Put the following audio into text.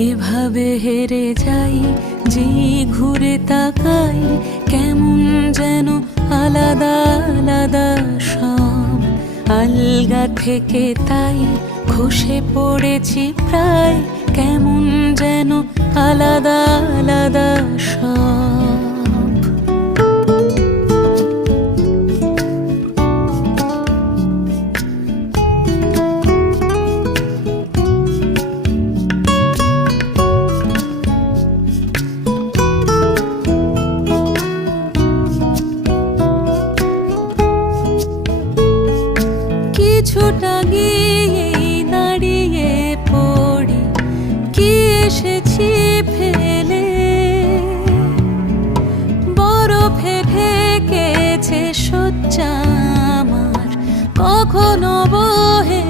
এভাবে হেরে যাই, যেই ঘুরে তাকাই কেমন যেন আলাদা আলাদা সব। আলগা থেকে তাই খসে পড়েছি প্রায়, কেমন যেন আলাদা আলাদা সব। কিছুটা গিয়ে দাঁড়িয়ে পড়ি, কি এসেছি ফেলে। বরফে ঢেকেছে শয্যা আমার, কখনো বহে